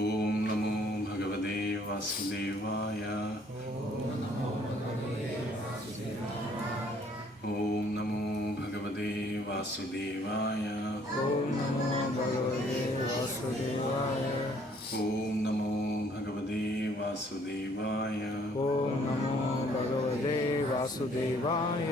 ഓം നമോ ഭഗവതേ വാസുദേവായ. ഓം നമോ ഭഗവതേ വാസുദേവായ. ഓം നമോ ഭഗവതേ വാസുദേവായ. ഓം നമോ ഭഗവതേ വാസുദേവായ. ഓം നമോ ഭഗവതേ വാസുദേവായ.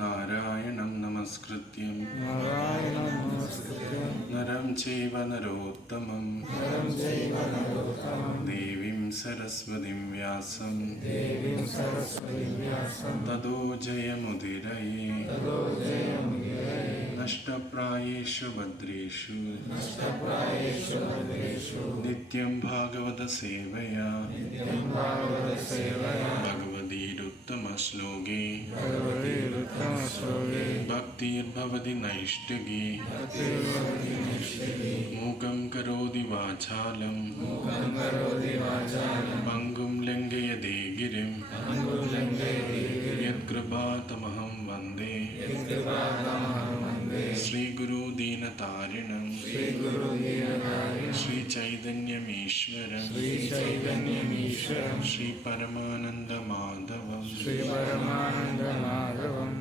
നാരായണം നമസ്കൃത്യം നാരായണം നമസ്കൃത്യം നരം ചൈവ നരോത്തമം നരം ചൈവ നരോത്തമം ദേവീം സരസ്വതിം വ്യാസം ദേവീം സരസ്വതീം വ്യാസം തതോ ജയമുദിരയേ. തതോ ജയമുദീരയേ. നഷ്ടപ്രായേഷു ഭദ്രേഷു നഷ്ടപ്രായേഷു ഭദ്രേഷു നിത്യം ഭാഗവത സേവയാ നിത്യം ഭാഗവതസേവയാ ഭഗവതീരുത്തമ ശ്ലോകേ ഭഗവതീരുത്തമശ്ലോകേ ഭക്തിർഭവതി നൈഷ്ഠികേ. ഭക്തിർഭവതി നൈഷ്ഠികേ. മൂകം കരോതി വാചാലം മൂകം കരോതി വാചാലം പങ്കും ലംഘയതേ ഗിരിം പങ്കും ലംഘയതേ ഗിരിം. യത്കൃപാതമഹം വന്ദേ യത്കൃപാതമഹം വന്ദേ ശ്രീഗുരുദീനതാരിണം ശ്രീഗുരുദീനതാരിണം ശ്രീചൈതന്യമീശ്വരം ശ്രീചൈതന്യമീശ്വരം ശ്രീപരമാനന്ദമാധവം ശ്രീപരമാനന്ദമാധവം.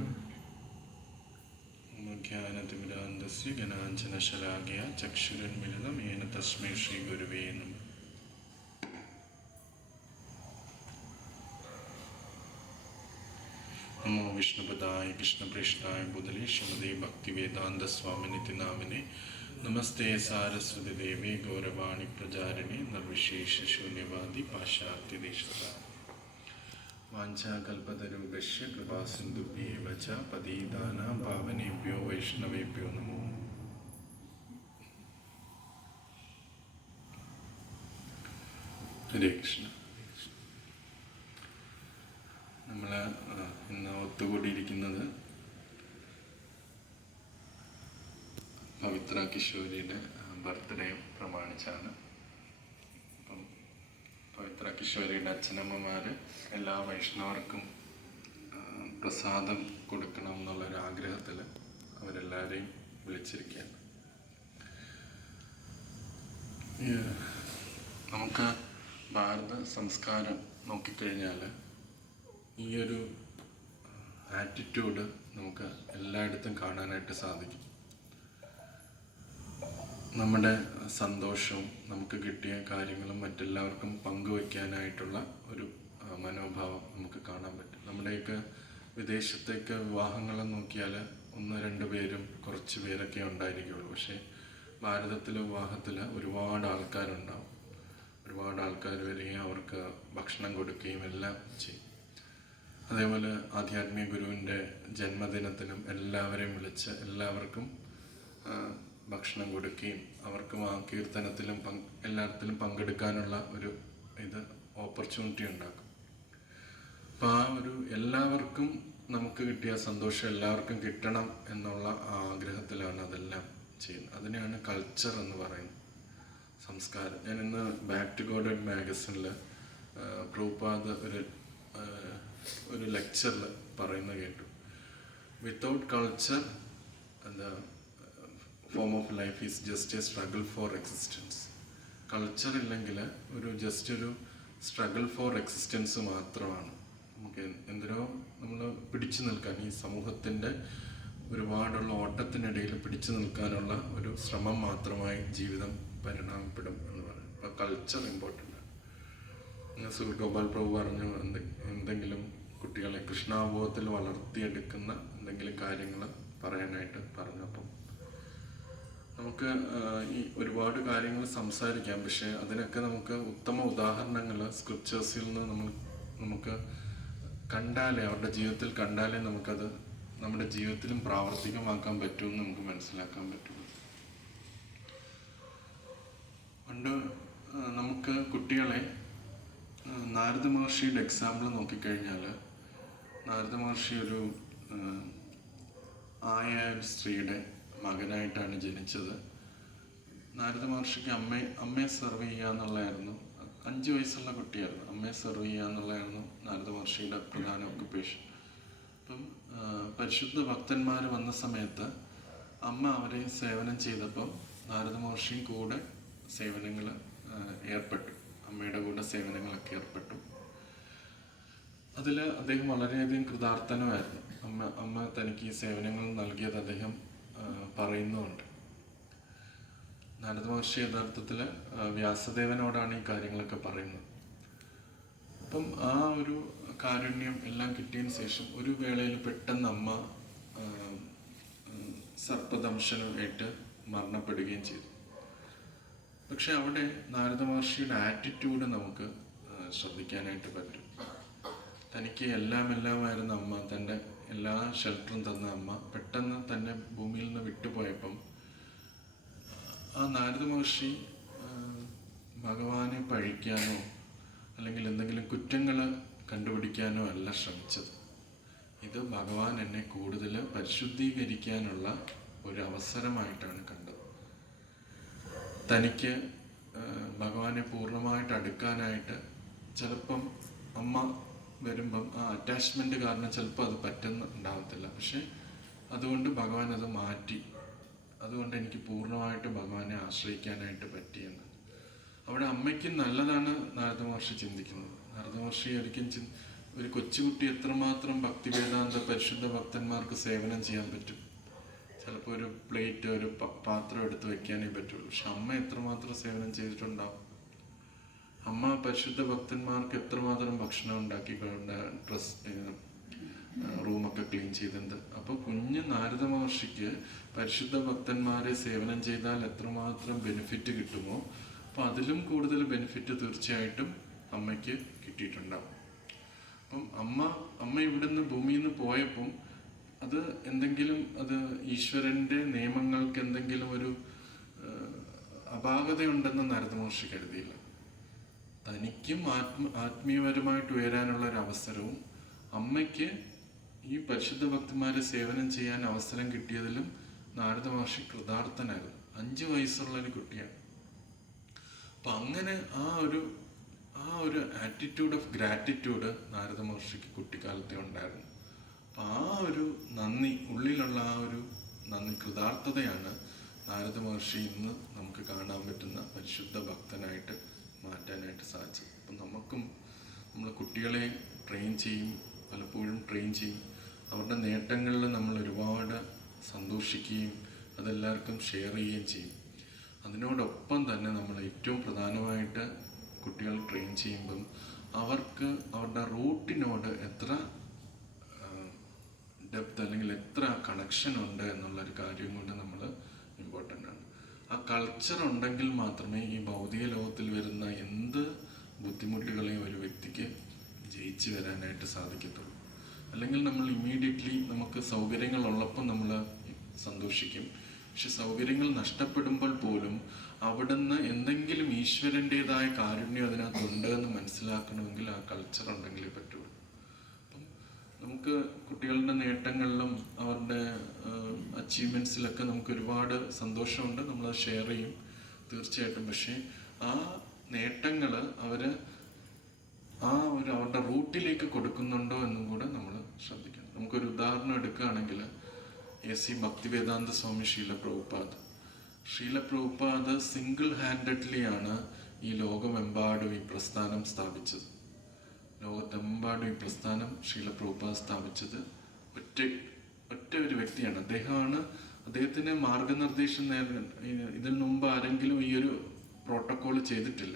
ജ്ഞാനതിമിരാന്തസ്യ ജ്ഞാനാഞ്ജനശലാകയാ ചക്ഷുരുന്മിലിതം യേന തസ്മൈ ശ്രീഗുരുവേ നമഃ. നമോ വിഷ്ണുപദായ കൃഷ്ണപ്രേഷ്ഠായ ബുധലേ ശ്രീമതേ ഭക്തിവേദാന്ത സ്വാമിനിതി നാമിനെ. നമസ്തേ സാരസ്വതി ദേവേ ഗൗരവാണി പ്രചാരിണി നിർവിശേഷ ശൂന്യവാദി പാശ്ചാത്യദേശത്താ. വാഞ്ചാകൽപതരൂപശ്യ കൃപാസിന്ധുഭ്യേവ ച പതീതാനാം പാവനേഭ്യോ വൈഷ്ണവേഭ്യോ നമോ. ഹരേ കൃഷ്ണ. നമ്മൾ ഇന്ന് ഒത്തുകൂടിയിരിക്കുന്നത് പവിത്ര കിഷോരിയുടെ ബർത്ത്ഡേ പ്രമാണിച്ചാണ്. അപ്പം പവിത്ര കിഷോരിയുടെ അച്ഛനമ്മമാർ എല്ലാ വൈഷ്ണവർക്കും പ്രസാദം കൊടുക്കണം എന്നുള്ളൊരു ആഗ്രഹത്തിൽ അവരെല്ലാവരെയും വിളിച്ചിരിക്കുകയാണ്. നമുക്ക് ഭാരത സംസ്കാരം നോക്കിക്കഴിഞ്ഞാൽ ഈ ഒരു ആറ്റിറ്റ്യൂഡ് നമുക്ക് എല്ലായിടത്തും കാണാനായിട്ട് സാധിക്കും. നമ്മുടെ സന്തോഷവും നമുക്ക് കിട്ടിയ കാര്യങ്ങളും മറ്റെല്ലാവർക്കും പങ്കുവയ്ക്കാനായിട്ടുള്ള ഒരു മനോഭാവം നമുക്ക് കാണാൻ പറ്റും. നമ്മുടെയൊക്കെ വിദേശത്തേക്ക് വിവാഹങ്ങൾ നോക്കിയാൽ 1-2 പേരും കുറച്ച് പേരൊക്കെ ഉണ്ടായിരിക്കുള്ളൂ. പക്ഷേ ഭാരതത്തിലെ വിവാഹത്തിൽ ഒരുപാട് ആൾക്കാരുണ്ടാവും. ഒരുപാട് ആൾക്കാർ വരികയും അവർക്ക് ഭക്ഷണം കൊടുക്കുകയും എല്ലാം ചെയ്യും. അതേപോലെ ആധ്യാത്മിക ഗുരുവിൻ്റെ ജന്മദിനത്തിനും എല്ലാവരെയും വിളിച്ച് എല്ലാവർക്കും ഭക്ഷണം കൊടുക്കുകയും അവർക്കും ആ കീർത്തനത്തിലും എല്ലാത്തിലും പങ്കെടുക്കാനുള്ള ഒരു ഓപ്പർച്യൂണിറ്റി ഉണ്ടാക്കും. അപ്പം ആ ഒരു എല്ലാവർക്കും നമുക്ക് കിട്ടിയ സന്തോഷം എല്ലാവർക്കും കിട്ടണം എന്നുള്ള ആഗ്രഹത്തിലാണ് അതെല്ലാം ചെയ്യുന്നത്. അതിനെയാണ് കൾച്ചർ എന്ന് പറയുന്നത്, സംസ്കാരം. ഞാൻ ഇന്ന് ബാക്ക് ടു ഗോഡ് മാഗസിനിൽ പ്രഭുപാദ് ഒരു ലെക്ചറിൽ പറയുന്നത് കേട്ടു. Without culture form of life is just A struggle for existence. Culture ഇല്ലെങ്കിൽ ജസ്റ്റ് ഒരു സ്ട്രഗിൾ ഫോർ എക്സിസ്റ്റൻസ് മാത്രമാണ്. നമുക്ക് എന്തിനോ നമ്മൾ പിടിച്ചു നിൽക്കാൻ, ഈ സമൂഹത്തിൻ്റെ ഒരുപാടുള്ള ഓട്ടത്തിനിടയിൽ പിടിച്ചു നിൽക്കാനുള്ള ഒരു ശ്രമം മാത്രമായി ജീവിതം പരിണാമപ്പെടും എന്ന് പറയും. അപ്പോൾ കൾച്ചർ ഇമ്പോർട്ടൻ്റ് ആണ്. സുഹൃത്ത് ഗോപാൽ പ്രഭു പറഞ്ഞു, എന്തെങ്കിലും കുട്ടികളെ കൃഷ്ണാബോധത്തിൽ വളർത്തിയെടുക്കുന്ന എന്തെങ്കിലും കാര്യങ്ങൾ പറയാനായിട്ട് പറഞ്ഞു. അപ്പം നമുക്ക് ഈ ഒരുപാട് കാര്യങ്ങൾ സംസാരിക്കാം. പക്ഷേ അതിനൊക്കെ നമുക്ക് ഉത്തമ ഉദാഹരണങ്ങൾ സ്ക്രിപ്ചേഴ്സിൽ നിന്ന് നമുക്ക് കണ്ടാലേ, അവരുടെ ജീവിതത്തിൽ കണ്ടാലേ നമുക്കത് നമ്മുടെ ജീവിതത്തിലും പ്രാവർത്തികമാക്കാൻ പറ്റുമെന്ന് നമുക്ക് മനസ്സിലാക്കാൻ പറ്റുള്ളൂ. പണ്ട് നമുക്ക് കുട്ടികളെ നാരദ മഹർഷിയുടെ എക്സാമ്പിൾ നോക്കിക്കഴിഞ്ഞാൽ, നാരദ മഹർഷി ഒരു ആയ സ്ത്രീയുടെ മകനായിട്ടാണ് ജനിച്ചത്. നാരദ മഹർഷിക്ക് അമ്മയെ സെർവ് ചെയ്യുക എന്നുള്ളതായിരുന്നു. 5 വയസ്സുള്ള കുട്ടിയായിരുന്നു. അമ്മയെ സെർവ് ചെയ്യുക എന്നുള്ളതായിരുന്നു നാരദ മഹർഷിയുടെ പ്രധാന ഓക്കുപ്പേഷൻ. അപ്പം പരിശുദ്ധ ഭക്തന്മാർ വന്ന സമയത്ത് അമ്മ അവരെ സേവനം ചെയ്തപ്പം നാരദ മഹർഷിയും കൂടെ സേവനങ്ങൾ ഏർപ്പെട്ടു. അമ്മയുടെ കൂടെ സേവനങ്ങളൊക്കെ ഏർപ്പെട്ടു. അതിൽ അദ്ദേഹം വളരെയധികം കൃതാർത്ഥനുമായിരുന്നു. അമ്മ തനിക്ക് ഈ സേവനങ്ങൾ നൽകിയത് അദ്ദേഹം പറയുന്നുമുണ്ട്. നാരദ മഹർഷി യഥാർത്ഥത്തിൽ വ്യാസദേവനോടാണ് ഈ കാര്യങ്ങളൊക്കെ പറയുന്നത്. അപ്പം ആ ഒരു കാരുണ്യം എല്ലാം കിട്ടിയതിന് ശേഷം ഒരു വേളയിൽ പെട്ടെന്ന് അമ്മ സർപ്പദംശനമായിട്ട് മരണപ്പെടുകയും ചെയ്തു. പക്ഷെ അവിടെ നാരദ മഹർഷിയുടെ ആറ്റിറ്റ്യൂഡ് നമുക്ക് ശ്രദ്ധിക്കാനായിട്ട് പറ്റും. തനിക്ക് എല്ലാമായിരുന്ന അമ്മ, തൻ്റെ എല്ലാ ഷെൽട്ടറും തന്ന അമ്മ പെട്ടെന്ന് തന്നെ ഭൂമിയിൽ നിന്ന് വിട്ടുപോയപ്പം ആ നാരദ മഹർഷി ഭഗവാനെ പഴിക്കാനോ അല്ലെങ്കിൽ എന്തെങ്കിലും കുറ്റങ്ങൾ കണ്ടുപിടിക്കാനോ അല്ല ശ്രമിച്ചത്. ഇത് ഭഗവാൻ എന്നെ കൂടുതൽ പരിശുദ്ധീകരിക്കാനുള്ള ഒരു അവസരമായിട്ടാണ് കണ്ടത്. തനിക്ക് ഭഗവാനെ പൂർണ്ണമായിട്ട് അടുക്കാനായിട്ട് ചിലപ്പം അമ്മ വരുമ്പം ആ അറ്റാച്ച്മെൻറ്റ് കാരണം ചിലപ്പോൾ അത് പറ്റുന്നുണ്ടാവത്തില്ല. പക്ഷെ അതുകൊണ്ട് ഭഗവാൻ അത് മാറ്റി. അതുകൊണ്ട് എനിക്ക് പൂർണ്ണമായിട്ട് ഭഗവാനെ ആശ്രയിക്കാനായിട്ട് പറ്റിയെന്ന്. അവിടെ അമ്മയ്ക്ക് നല്ലതാണ് നാരദ മഹർഷി ചിന്തിക്കുന്നത്. നാരദ മഹർഷി ഒരിക്കലും ഒരു കൊച്ചുകുട്ടി എത്രമാത്രം ഭക്തിവേദാന്ത പരിശുദ്ധ ഭക്തന്മാർക്ക് സേവനം ചെയ്യാൻ പറ്റും. ചിലപ്പോൾ ഒരു പ്ലേറ്റ്, ഒരു പാത്രം എടുത്ത് വെക്കാനേ പറ്റുള്ളൂ. പക്ഷെ അമ്മ എത്രമാത്രം സേവനം ചെയ്തിട്ടുണ്ടാവും. അമ്മ പരിശുദ്ധ ഭക്തന്മാർക്ക് എത്രമാത്രം ഭക്ഷണം ഉണ്ടാക്കിക്കൊണ്ട് ഡ്രസ് റൂമൊക്കെ ക്ലീൻ ചെയ്തിട്ടുണ്ട്. അപ്പോൾ കുഞ്ഞ് നാരദ മഹർഷിക്ക് പരിശുദ്ധ ഭക്തന്മാരെ സേവനം ചെയ്താൽ എത്രമാത്രം ബെനിഫിറ്റ് കിട്ടുമോ അപ്പോൾ അതിലും കൂടുതൽ ബെനിഫിറ്റ് തീർച്ചയായിട്ടും അമ്മയ്ക്ക് കിട്ടിയിട്ടുണ്ടാവും. അപ്പം അമ്മ ഇവിടുന്ന് ഭൂമിയിൽ നിന്ന് പോയപ്പം അത് എന്തെങ്കിലും അത് ഈശ്വരൻ്റെ നിയമങ്ങൾക്ക് എന്തെങ്കിലും ഒരു അപാകതയുണ്ടെന്ന് നാരദ മഹർഷി കരുതിയില്ല. തനിക്കും ആത്മീയപരമായിട്ട് ഉയരാനുള്ള ഒരു അവസരവും അമ്മയ്ക്ക് ഈ പരിശുദ്ധ ഭക്തന്മാരെ സേവനം ചെയ്യാൻ അവസരം കിട്ടിയതിലും നാരദ മഹർഷി കൃതാർത്ഥനായിരുന്നു. 5 വയസ്സുള്ള ഒരു കുട്ടിയാണ്. അപ്പം അങ്ങനെ ആ ഒരു ആറ്റിറ്റ്യൂഡ് ഓഫ് ഗ്രാറ്റിറ്റ്യൂഡ് നാരദ മഹർഷിക്ക് കുട്ടിക്കാലത്തെ ഉണ്ടായിരുന്നു. അപ്പം ആ ഒരു നന്ദി, ഉള്ളിലുള്ള ആ ഒരു നന്ദി, കൃതാർത്ഥതയാണ് നാരദ മഹർഷി ഇന്ന് നമുക്ക് കാണാൻ പറ്റുന്ന പരിശുദ്ധ ഭക്തനായിട്ട് മാറ്റാനായിട്ട് സാധിച്ചത്. അപ്പം നമ്മൾ കുട്ടികളെ ട്രെയിൻ ചെയ്യും, പലപ്പോഴും ട്രെയിൻ ചെയ്യും. അവരുടെ നേട്ടങ്ങളിൽ നമ്മൾ ഒരുപാട് സന്തോഷിക്കുകയും അതെല്ലാവർക്കും ഷെയർ ചെയ്യുകയും ചെയ്യും. അതിനോടൊപ്പം തന്നെ നമ്മൾ ഏറ്റവും പ്രധാനമായിട്ട് കുട്ടികൾ ട്രെയിൻ ചെയ്യുമ്പം അവർക്ക് അവരുടെ റൂട്ടിനോട് എത്ര ഡെപ്ത് അല്ലെങ്കിൽ എത്ര കണക്ഷൻ ഉണ്ട് എന്നുള്ളൊരു കാര്യം കൊണ്ട് നമ്മൾ ഇമ്പോർട്ടൻ്റ് ആണ്. ആ കൾച്ചർ ഉണ്ടെങ്കിൽ മാത്രമേ ഈ ഭൗതിക ലോകത്തിൽ വരുന്ന എന്ത് ബുദ്ധിമുട്ടുകളെയും ഒരു വ്യക്തിക്ക് ജയിച്ചു വരാനായിട്ട് സാധിക്കത്തുള്ളൂ. അല്ലെങ്കിൽ നമ്മൾ ഇമ്മീഡിയറ്റ്ലി നമുക്ക് സൗകര്യങ്ങളുള്ളപ്പോൾ നമ്മൾ സന്തോഷിക്കും. പക്ഷെ സൗകര്യങ്ങൾ നഷ്ടപ്പെടുമ്പോൾ പോലും അവിടുന്ന് എന്തെങ്കിലും ഈശ്വരൻ്റെതായ കാരുണ്യം അതിനകത്തുണ്ട് എന്ന് മനസ്സിലാക്കണമെങ്കിൽ ആ കൾച്ചർ ഉണ്ടെങ്കിലേ പറ്റുള്ളൂ. അപ്പം നമുക്ക് കുട്ടികളുടെ നേട്ടങ്ങളിലും അവരുടെ അച്ചീവ്മെൻറ്റ്സിലൊക്കെ നമുക്ക് ഒരുപാട് സന്തോഷമുണ്ട്, നമ്മളത് ഷെയർ ചെയ്യും തീർച്ചയായിട്ടും. പക്ഷേ ആ നേട്ടങ്ങൾ അവരുടെ റൂട്ടിലേക്ക് കൊടുക്കുന്നുണ്ടോ എന്നും കൂടെ നമ്മൾ ശ്രദ്ധിക്കണം. നമുക്കൊരു ഉദാഹരണം എടുക്കുകയാണെങ്കിൽ AC ഭക്തിവേദാന്ത സ്വാമി ശീല പ്രഭുപാദ് സിംഗിൾ ഹാൻഡഡ്ലി ആണ് ഈ ലോകമെമ്പാടും ഈ പ്രസ്ഥാനം സ്ഥാപിച്ചത്. ലോകത്തെമ്പാടും ഈ പ്രസ്ഥാനം ശീല പ്രഭുപാദ് സ്ഥാപിച്ചത് ഒറ്റ ഒരു വ്യക്തിയാണ്. അദ്ദേഹത്തിന് മാർഗനിർദ്ദേശം ഇതിനു മുമ്പ് ആരെങ്കിലും ഈ ഒരു പ്രോട്ടോക്കോൾ ചെയ്തിട്ടില്ല.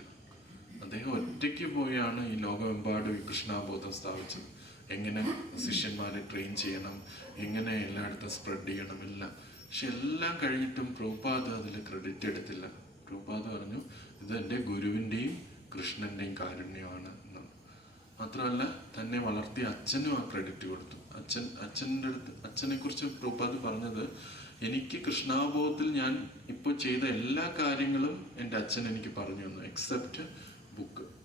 അദ്ദേഹം ഒറ്റയ്ക്ക് പോയാണ് ഈ ലോകമെമ്പാടും ഈ കൃഷ്ണാബോധം സ്ഥാപിച്ചത്. എങ്ങനെ ശിഷ്യന്മാരെ ട്രെയിൻ ചെയ്യണം, എങ്ങനെ എല്ലായിടത്തും സ്പ്രെഡ് ചെയ്യണം, എല്ലാം. പക്ഷെ എല്ലാം കഴിഞ്ഞിട്ടും പ്രഭുപാദ് അതിൽ ക്രെഡിറ്റ് എടുത്തില്ല. പ്രഭുപാദ് പറഞ്ഞു, ഇത് എൻ്റെ ഗുരുവിൻ്റെയും കൃഷ്ണൻ്റെയും കാരുണ്യമാണ് എന്നാണ്. മാത്രമല്ല തന്നെ വളർത്തിയ അച്ഛനും ആ ക്രെഡിറ്റ് കൊടുത്തു. അച്ഛനെ കുറിച്ച് പ്രഭുപാദ് പറഞ്ഞത്, എനിക്ക് കൃഷ്ണാബോധത്തിൽ ഞാൻ ഇപ്പോൾ ചെയ്ത എല്ലാ കാര്യങ്ങളും എൻ്റെ അച്ഛൻ എനിക്ക് പറഞ്ഞു തന്നു, എക്സെപ്റ്റ്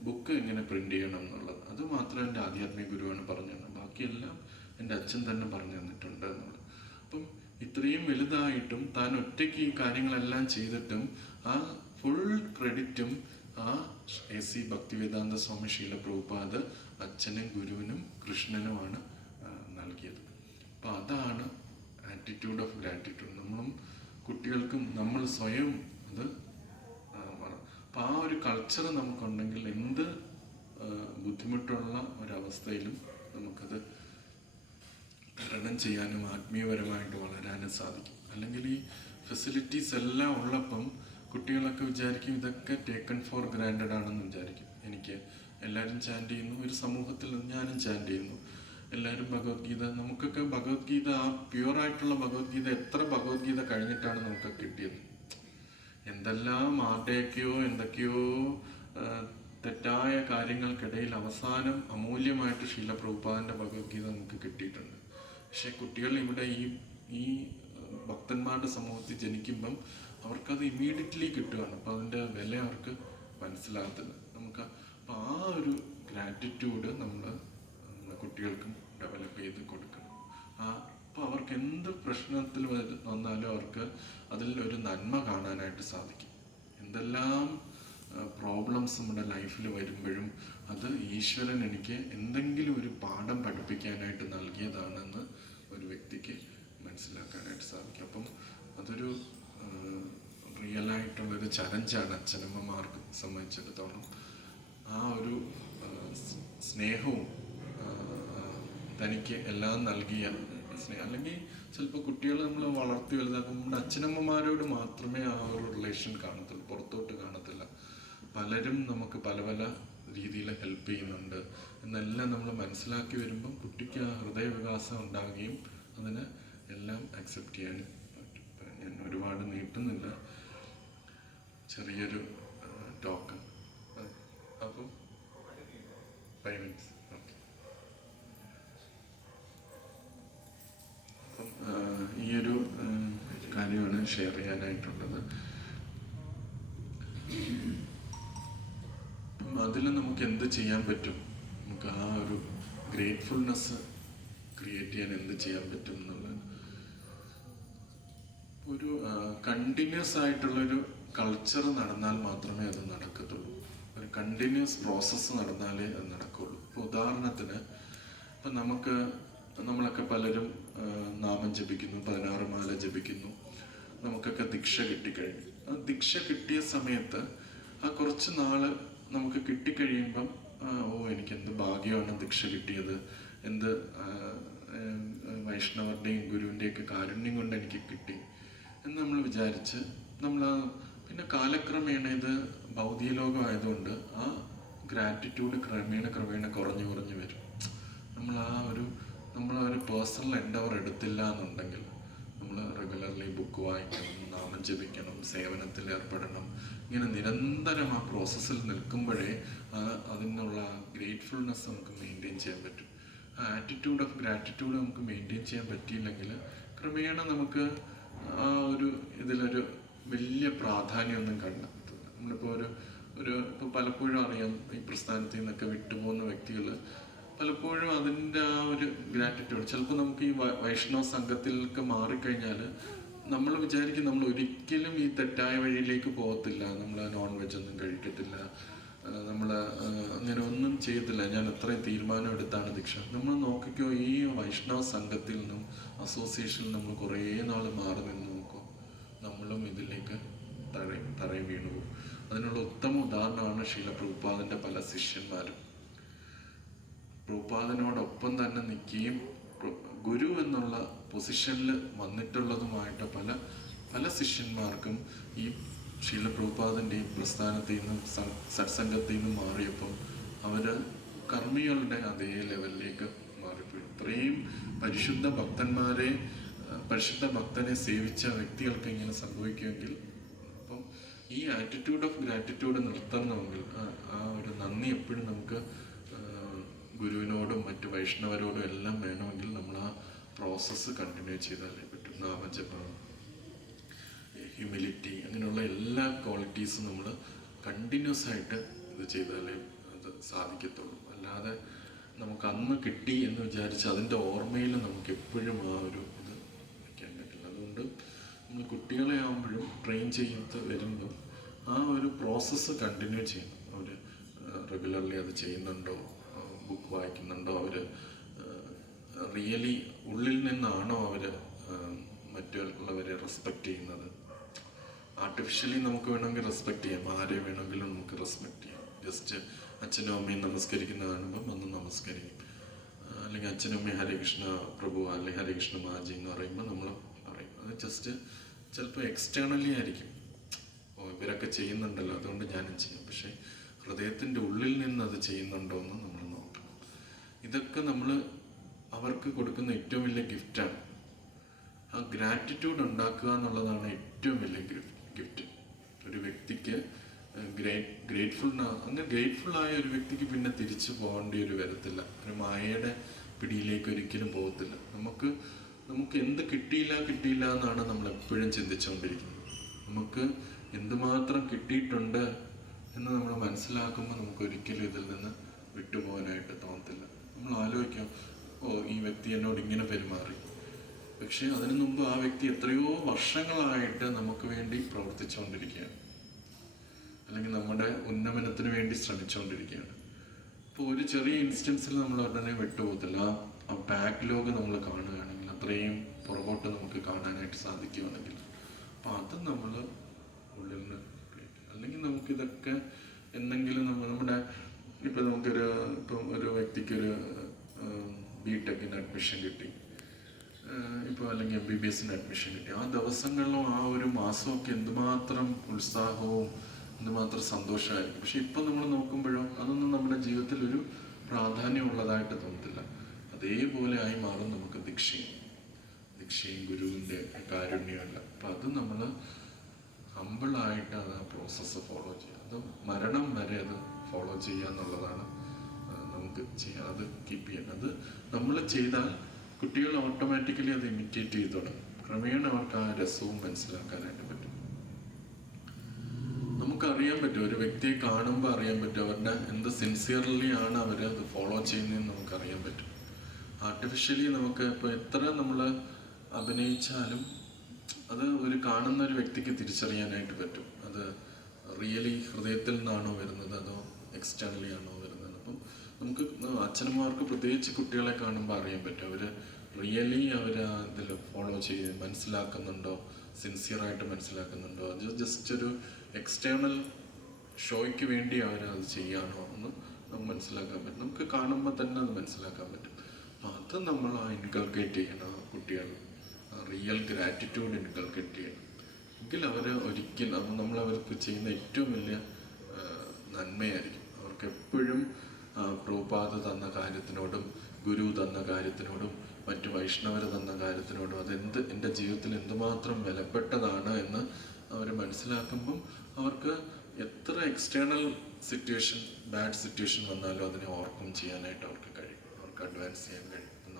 ബുക്ക് എങ്ങനെ പ്രിന്റ് ചെയ്യണം എന്നുള്ളത്. അത് മാത്രം എൻ്റെ ആധ്യാത്മിക ഗുരുവാണ് പറഞ്ഞു തന്നത്. ബാക്കിയെല്ലാം എൻ്റെ അച്ഛൻ തന്നെ പറഞ്ഞു തന്നിട്ടുണ്ട് എന്നുള്ളത്. അപ്പം ഇത്രയും വലുതായിട്ടും താൻ ഒറ്റയ്ക്ക് ഈ കാര്യങ്ങളെല്ലാം ചെയ്തിട്ടും ആ ഫുൾ ക്രെഡിറ്റും ആ AC ഭക്തിവേദാന്ത സ്വാമി ശീല പ്രഭുപാദ് അച്ഛനും ഗുരുവിനും കൃഷ്ണനുമാണ് നൽകിയത്. അപ്പം അതാണ് ആറ്റിറ്റ്യൂഡ് ഓഫ് ഗ്രാറ്റിറ്റ്യൂഡ്. നമ്മളും കുട്ടികൾക്കും നമ്മൾ സ്വയം അത് അപ്പോൾ ആ ഒരു കൾച്ചർ നമുക്കുണ്ടെങ്കിൽ എന്ത് ബുദ്ധിമുട്ടുള്ള ഒരവസ്ഥയിലും നമുക്കത് തരണം ചെയ്യാനും ആത്മീയപരമായിട്ട് വളരാനും സാധിക്കും. അല്ലെങ്കിൽ ഈ ഫെസിലിറ്റീസ് എല്ലാം ഉള്ളപ്പം കുട്ടികളൊക്കെ വിചാരിക്കും ഇതൊക്കെ ടേക്കൺ ഫോർ ഗ്രാൻഡഡ് ആണെന്ന് വിചാരിക്കും. എനിക്ക് എല്ലാവരും ചാൻറ്റ് ചെയ്യുന്നു, ഒരു സമൂഹത്തിൽ ഞാനും ചാൻറ്റ് ചെയ്യുന്നു, എല്ലാവരും ഭഗവത്ഗീത, നമുക്കൊക്കെ ഭഗവത്ഗീത, ആ പ്യുവറായിട്ടുള്ള ഭഗവത്ഗീത, എത്ര ഭഗവത്ഗീത കഴിഞ്ഞിട്ടാണ് നമുക്ക് കിട്ടിയത്. എന്തെല്ലാം ആരുടെയൊക്കെയോ എന്തൊക്കെയോ തെറ്റായ കാര്യങ്ങൾക്കിടയിൽ അവസാനം അമൂല്യമായിട്ട് ശീല പ്രഭുപാദൻ്റെ ഭഗവത്ഗീത നമുക്ക് കിട്ടിയിട്ടുണ്ട്. പക്ഷെ കുട്ടികൾ ഇവിടെ ഈ ഭക്തന്മാരുടെ സമൂഹത്തിൽ ജനിക്കുമ്പം അവർക്കത് ഇമ്മീഡിയറ്റ്ലി കിട്ടുകയാണ്. അപ്പോൾ അതിൻ്റെ വില അവർക്ക് മനസ്സിലാകത്തില്ല. നമുക്ക് അപ്പോൾ ആ ഒരു ഗ്രാറ്റിറ്റ്യൂഡ് നമ്മൾ കുട്ടികൾക്കും ഡെവലപ്പ് ചെയ്ത് കൊടുക്കണം. അപ്പോൾ അവർക്ക് എന്ത് പ്രശ്നത്തിൽ വന്നാലും അവർക്ക് അതിൽ ഒരു നന്മ കാണാനായിട്ട് സാധിക്കും. എന്തെല്ലാം പ്രോബ്ലംസ് നമ്മുടെ ലൈഫിൽ വരുമ്പോഴും അത് ഈശ്വരൻ എനിക്ക് എന്തെങ്കിലും ഒരു പാഠം പഠിപ്പിക്കാനായിട്ട് നൽകിയതാണെന്ന് ഒരു വ്യക്തിക്ക് മനസ്സിലാക്കാനായിട്ട് സാധിക്കും. അപ്പം അതൊരു റിയലായിട്ടുള്ളൊരു ചലഞ്ചാണ് അച്ഛനമ്മമാർക്ക് സംബന്ധിച്ചിടത്തോളം. ആ ഒരു സ്നേഹവും തനിക്ക് എല്ലാം നൽകിയ സ്നേഹം, അല്ലെങ്കിൽ ചിലപ്പോൾ കുട്ടികൾ നമ്മൾ വളർത്തി വലുതാക്കുമ്പോൾ നമ്മുടെ അച്ഛനമ്മമാരോട് മാത്രമേ ആ ഒരു റിലേഷൻ കാണത്തുള്ളൂ, പുറത്തോട്ട് കാണത്തില്ല. പലരും നമുക്ക് പല പല രീതിയിൽ ഹെൽപ്പ് ചെയ്യുന്നുണ്ട് എന്നെല്ലാം നമ്മൾ മനസ്സിലാക്കി വരുമ്പം കുട്ടിക്ക് ആ ഹൃദയവികാസം ഉണ്ടാകുകയും അതിനെ എല്ലാം അക്സെപ്റ്റ് ചെയ്യാനും പറ്റും. ഞാൻ ഒരുപാട് നീട്ടുന്നില്ല, ചെറിയൊരു ടോക്ക്. അപ്പം 5 minutes. ഓക്കെ. അപ്പം ഈയൊരു കാര്യമാണ് ഷെയർ ചെയ്യാനായിട്ടുള്ളത്. അപ്പം അതിൽ നമുക്ക് എന്ത് ചെയ്യാൻ പറ്റും, നമുക്ക് ആ ഒരു ഗ്രേറ്റ്ഫുൾനെസ് ക്രിയേറ്റ് ചെയ്യാൻ എന്ത് ചെയ്യാൻ പറ്റും എന്നുള്ളത് ഒരു കണ്ടിന്യൂസ് ആയിട്ടുള്ളൊരു കൾച്ചർ നടന്നാൽ മാത്രമേ അത് നടക്കത്തുള്ളൂ. ഒരു കണ്ടിന്യൂസ് പ്രോസസ്സ് നടന്നാലേ അത് നടക്കുള്ളൂ. ഇപ്പോൾ ഉദാഹരണത്തിന് ഇപ്പം നമ്മളൊക്കെ പലരും നാമം ജപിക്കുന്നു, 16 മാല ജപിക്കുന്നു, നമുക്കൊക്കെ ദീക്ഷ കിട്ടിക്കഴിഞ്ഞു. ആ ദീക്ഷ കിട്ടിയ സമയത്ത് ആ കുറച്ച് നാൾ നമുക്ക് കിട്ടിക്കഴിയുമ്പം എനിക്ക് എന്ത് ഭാഗ്യമാണ് ദീക്ഷ കിട്ടിയത്, എന്ത് വൈഷ്ണവരുടെയും ഗുരുവിൻ്റെയൊക്കെ കാരുണ്യം കൊണ്ട് എനിക്ക് കിട്ടി എന്ന് നമ്മൾ വിചാരിച്ച് പിന്നെ കാലക്രമേണ ഇത് ഭൗതിക ലോകമായതുകൊണ്ട് ആ ഗ്രാറ്റിറ്റ്യൂഡ് ക്രമേണ കുറഞ്ഞു വരും. നമ്മളൊരു പേഴ്സണൽ എൻഡവർ എടുത്തില്ല എന്നുണ്ടെങ്കിൽ നമ്മൾ റെഗുലർലി ബുക്ക് വായിക്കണം, നാമം ജപിക്കണം, സേവനത്തിൽ ഏർപ്പെടണം, ഇങ്ങനെ നിരന്തരം ആ പ്രോസസ്സിൽ നിൽക്കുമ്പോഴേ അതിനുള്ള ഗ്രേറ്റ്ഫുൾനെസ് നമുക്ക് മെയിൻറ്റെയിൻ ചെയ്യാൻ പറ്റും. ആ ആറ്റിറ്റ്യൂഡ് ഓഫ് ഗ്രാറ്റിറ്റ്യൂഡ് നമുക്ക് മെയിൻറ്റെയിൻ ചെയ്യാൻ പറ്റിയില്ലെങ്കിൽ ക്രമേണ നമുക്ക് ആ ഇതിലൊരു വലിയ പ്രാധാന്യമൊന്നും കണ്ടെത്തില്ല. നമ്മളിപ്പോൾ ഇപ്പോൾ പലപ്പോഴും അറിയാം, ഈ പ്രസ്ഥാനത്തിൽ നിന്നൊക്കെ വിട്ടുപോകുന്ന വ്യക്തികൾ പലപ്പോഴും അതിൻ്റെ ആ ഒരു ഗ്രാറ്റിറ്റ്യൂഡ്, ചിലപ്പോൾ നമുക്ക് ഈ വൈഷ്ണവ സംഘത്തിലൊക്കെ മാറിക്കഴിഞ്ഞാൽ നമ്മൾ വിചാരിക്കും നമ്മൾ ഒരിക്കലും ഈ തെറ്റായ വഴിയിലേക്ക് പോകത്തില്ല, നമ്മൾ നോൺ വെജ് ഒന്നും കഴിക്കത്തില്ല, നമ്മൾ അങ്ങനെ ഒന്നും ചെയ്യത്തില്ല, ഞാൻ അത്രയും തീരുമാനം എടുത്താണ് ദീക്ഷ. നമ്മൾ നോക്കിക്കോ, ഈ വൈഷ്ണവ സംഘത്തിൽ നിന്നും അസോസിയേഷനിൽ നമ്മൾ കുറേ നാൾ മാറി നിന്ന് നോക്കും, നമ്മളും ഇതിലേക്ക് തറയും വീണു പോകും. അതിനുള്ള ഉത്തമ ഉദാഹരണമാണ് ശീല പ്രഭുപാദൻ്റെ പല ശിഷ്യന്മാരും. പ്രഭുപാദനോടൊപ്പം തന്നെ നിൽക്കുകയും ഗുരു എന്നുള്ള പൊസിഷനിൽ വന്നിട്ടുള്ളതുമായിട്ട് പല ശിഷ്യന്മാർക്കും ഈ ശീല പ്രഭുപാദൻ്റെ ഈ പ്രസ്ഥാനത്തിൽ നിന്നും സത്സംഗത്തിൽ നിന്നും മാറിയപ്പം അവർ കർമ്മികളുടെ അതേ ലെവലിലേക്ക് മാറിപ്പോയി. ഇത്രയും പരിശുദ്ധ ഭക്തനെ സേവിച്ച വ്യക്തികൾക്ക് ഇങ്ങനെ സംഭവിക്കുമെങ്കിൽ അപ്പം ഈ ആറ്റിറ്റ്യൂഡ് ഓഫ് ഗ്രാറ്റിറ്റ്യൂഡ് നിർത്തണമെങ്കിൽ ആ ഒരു നന്ദി എപ്പോഴും നമുക്ക് ഗുരുവിനോടും മറ്റു വൈഷ്ണവരോടും എല്ലാം വേണമെങ്കിൽ നമ്മൾ ആ പ്രോസസ്സ് കണ്ടിന്യൂ ചെയ്താലേ പറ്റും. നാമജപം, ഹ്യൂമിലിറ്റി, അങ്ങനെയുള്ള എല്ലാ ക്വാളിറ്റീസും നമ്മൾ കണ്ടിന്യൂസ് ആയിട്ട് ഇത് ചെയ്താലേ അത് സാധിക്കത്തുള്ളൂ. അല്ലാതെ നമുക്ക് അന്ന് കിട്ടി എന്ന് വിചാരിച്ച് അതിൻ്റെ ഓർമ്മയിൽ നമുക്ക് എപ്പോഴും ആ ഒരു ഇത് വയ്ക്കാൻ പറ്റില്ല. അതുകൊണ്ട് നമ്മൾ കുട്ടികളെ ആകുമ്പോഴും ട്രെയിൻ ചെയ്ത് വരുമ്പോൾ ആ ഒരു പ്രോസസ്സ് കണ്ടിന്യൂ ചെയ്യണം. അവർ റെഗുലർലി അത് ചെയ്യുന്നുണ്ടോ, ബുക്ക് വായിക്കുന്നുണ്ടോ, അവർ റിയലി ഉള്ളിൽ നിന്നാണോ അവർ മറ്റുള്ളവരെ റെസ്പെക്റ്റ് ചെയ്യുന്നത്, ആർട്ടിഫിഷ്യലി നമുക്ക് വേണമെങ്കിൽ റെസ്പെക്ട് ചെയ്യാം, ആരെ വേണമെങ്കിലും നമുക്ക് റെസ്പെക്ട് ചെയ്യാം. ജസ്റ്റ് അച്ഛനും അമ്മയും നമസ്കരിക്കുന്ന കാണുമ്പം ഒന്ന് നമസ്കരിക്കും. അല്ലെങ്കിൽ അച്ഛനും അമ്മയും ഹരേകൃഷ്ണ പ്രഭു അല്ലെങ്കിൽ ഹരേകൃഷ്ണ മാജി എന്ന് പറയുമ്പോൾ നമ്മൾ പറയും. അത് ജസ്റ്റ് ചിലപ്പോൾ എക്സ്റ്റേണലി ആയിരിക്കും, ഓ ഇവരൊക്കെ ചെയ്യുന്നുണ്ടല്ലോ അതുകൊണ്ട് ഞാനും ചെയ്യും. പക്ഷേ ഹൃദയത്തിൻ്റെ ഉള്ളിൽ നിന്ന് അത് ചെയ്യുന്നുണ്ടോ എന്ന് നമ്മൾ നോക്കണം. ഇതൊക്കെ നമ്മൾ അവർക്ക് കൊടുക്കുന്ന ഏറ്റവും വലിയ ഗിഫ്റ്റാണ്. ആ ഗ്രാറ്റിറ്റ്യൂഡ് ഉണ്ടാക്കുക എന്നുള്ളതാണ് ഏറ്റവും വലിയ ഗിഫ്റ്റ്. ഒരു വ്യക്തിക്ക് അങ്ങനെ ഗ്രേറ്റ്ഫുൾ ആയ ഒരു വ്യക്തിക്ക് പിന്നെ തിരിച്ചു പോകേണ്ടി ഒരു വരത്തില്ല. ഒരു മായയുടെ പിടിയിലേക്ക് ഒരിക്കലും പോകത്തില്ല. നമുക്ക് എന്ത് കിട്ടിയില്ല എന്നാണ് നമ്മൾ എപ്പോഴും ചിന്തിച്ചുകൊണ്ടിരിക്കുന്നത്. നമുക്ക് എന്തുമാത്രം കിട്ടിയിട്ടുണ്ട് എന്ന് നമ്മൾ മനസ്സിലാക്കുമ്പോൾ നമുക്ക് ഒരിക്കലും ഇതിൽ നിന്ന് വിട്ടുപോകാനായിട്ട് തോന്നത്തില്ല. നമ്മൾ ആലോചിക്കാം, ഓ ഈ വ്യക്തി എന്നോട് ഇങ്ങനെ പെരുമാറി, പക്ഷെ അതിനു മുമ്പ് ആ വ്യക്തി എത്രയോ വർഷങ്ങളായിട്ട് നമുക്ക് വേണ്ടി പ്രവർത്തിച്ചുകൊണ്ടിരിക്കുകയാണ്, അല്ലെങ്കിൽ നമ്മുടെ ഉന്നമനത്തിന് വേണ്ടി ശ്രമിച്ചുകൊണ്ടിരിക്കുകയാണ്. അപ്പോൾ ഒരു ചെറിയ ഇൻസ്റ്റൻസിൽ നമ്മൾ ഉടനെ വിട്ടുപോകത്തില്ല. ആ ബാക്ക്ലോഗ് നമ്മൾ കാണുകയാണെങ്കിൽ, അത്രയും പുറകോട്ട് നമുക്ക് കാണാനായിട്ട് സാധിക്കുകയാണെങ്കിൽ, അപ്പോൾ അത് നമ്മൾ ഉള്ളിൽ നിന്ന് അല്ലെങ്കിൽ നമുക്കിതൊക്കെ എന്തെങ്കിലും നമ്മുടെ ഇപ്പം ഇപ്പം ഒരു വ്യക്തിക്കൊരു ബിടെക്കിന് അഡ്മിഷൻ കിട്ടി, ഇപ്പോൾ അല്ലെങ്കിൽ MBBSന് അഡ്മിഷൻ കിട്ടി. ആ ദിവസങ്ങളിലും ആ ഒരു മാസമൊക്കെ എന്തുമാത്രം ഉത്സാഹവും എന്തുമാത്രം സന്തോഷമായിരിക്കും. പക്ഷെ ഇപ്പം നമ്മൾ നോക്കുമ്പോഴോ അതൊന്നും നമ്മുടെ ജീവിതത്തിൽ ഒരു പ്രാധാന്യമുള്ളതായിട്ട് തോന്നത്തില്ല. അതേപോലെ ആയി മാറും നമുക്ക് ദീക്ഷയും ഗുരുവിൻ്റെ കാരുണ്യമല്ല. അപ്പം അത് നമ്മൾ ഹമ്പിളായിട്ട് അത് ആ പ്രോസസ്സ് ഫോളോ ചെയ്യുക. അത് മരണം വരെ അത് ഫോളോ ചെയ്യുക എന്നുള്ളതാണ് നമുക്ക് ചെയ്യാം. അത് കീപ്പ് ചെയ്യണം. അത് നമ്മൾ ചെയ്താൽ കുട്ടികൾ ഓട്ടോമാറ്റിക്കലി അത് ഇമിറ്റേറ്റ് ചെയ്ത് തുടങ്ങും. ക്രമേണ അവർക്ക് ആ രസവും മനസ്സിലാക്കാനായിട്ട് പറ്റും. നമുക്കറിയാൻ പറ്റും, ഒരു വ്യക്തിയെ കാണുമ്പോൾ അറിയാൻ പറ്റും അവരുടെ എന്ത് സിൻസിയർലി ആണ് അവർ അത് ഫോളോ ചെയ്യുന്നതെന്ന് നമുക്കറിയാൻ പറ്റും. ആർട്ടിഫിഷ്യലി നമുക്ക് ഇപ്പോൾ എത്ര നമ്മൾ അഭിനയിച്ചാലും അത് ഒരു കാണുന്ന ഒരു വ്യക്തിക്ക് തിരിച്ചറിയാനായിട്ട് പറ്റും. അത് റിയലി ഹൃദയത്തിൽ നിന്നാണോ വരുന്നത് അതോ എക്സ്റ്റേണലി ആണോ വരുന്നത്. അപ്പം നമുക്ക് അച്ഛനമ്മമാർക്ക് പ്രത്യേകിച്ച് കുട്ടികളെ കാണുമ്പോൾ അറിയാൻ പറ്റും അവർ റിയലി അവർ ഇതിൽ ഫോളോ ചെയ്ത് മനസ്സിലാക്കുന്നുണ്ടോ, സിൻസിയറായിട്ട് മനസ്സിലാക്കുന്നുണ്ടോ, അത് ജസ്റ്റ് ഒരു എക്സ്റ്റേണൽ ഷോയ്ക്ക് വേണ്ടി അവരത് ചെയ്യാണോ എന്ന് നമുക്ക് മനസ്സിലാക്കാൻ പറ്റും. നമുക്ക് കാണുമ്പോൾ തന്നെ അത് മനസ്സിലാക്കാൻ പറ്റും. അപ്പം അത് നമ്മൾ ഇൻകൾക്കേറ്റ് ചെയ്യണം. കുട്ടികൾ റിയൽ ഗ്രാറ്റിറ്റ്യൂഡ് ഇൻകൾക്കേറ്റ് ചെയ്യണം. എങ്കിൽ അവർ ഒരിക്കലും അത് നമ്മളവർക്ക് ചെയ്യുന്ന ഏറ്റവും വലിയ നന്മയായിരിക്കും. അവർക്ക് എപ്പോഴും പ്രഭുപാദ തന്ന കാര്യത്തിനോടും ഗുരു തന്ന കാര്യത്തിനോടും മറ്റു വൈഷ്ണവർ തന്ന കാര്യത്തിനോടും എൻ്റെ ജീവിതത്തിൽ എന്തുമാത്രം വിലപ്പെട്ടതാണ് എന്ന് അവർ മനസ്സിലാക്കുമ്പം അവർക്ക് എത്ര എക്സ്റ്റേണൽ സിറ്റുവേഷൻ, ബാഡ് സിറ്റുവേഷൻ വന്നാലും അതിനെ ഓവർകം ചെയ്യാനായിട്ട് അവർക്ക് കഴിയും, അവർക്ക് അഡ്വാൻസ് ചെയ്യാൻ കഴിയും. അപ്പം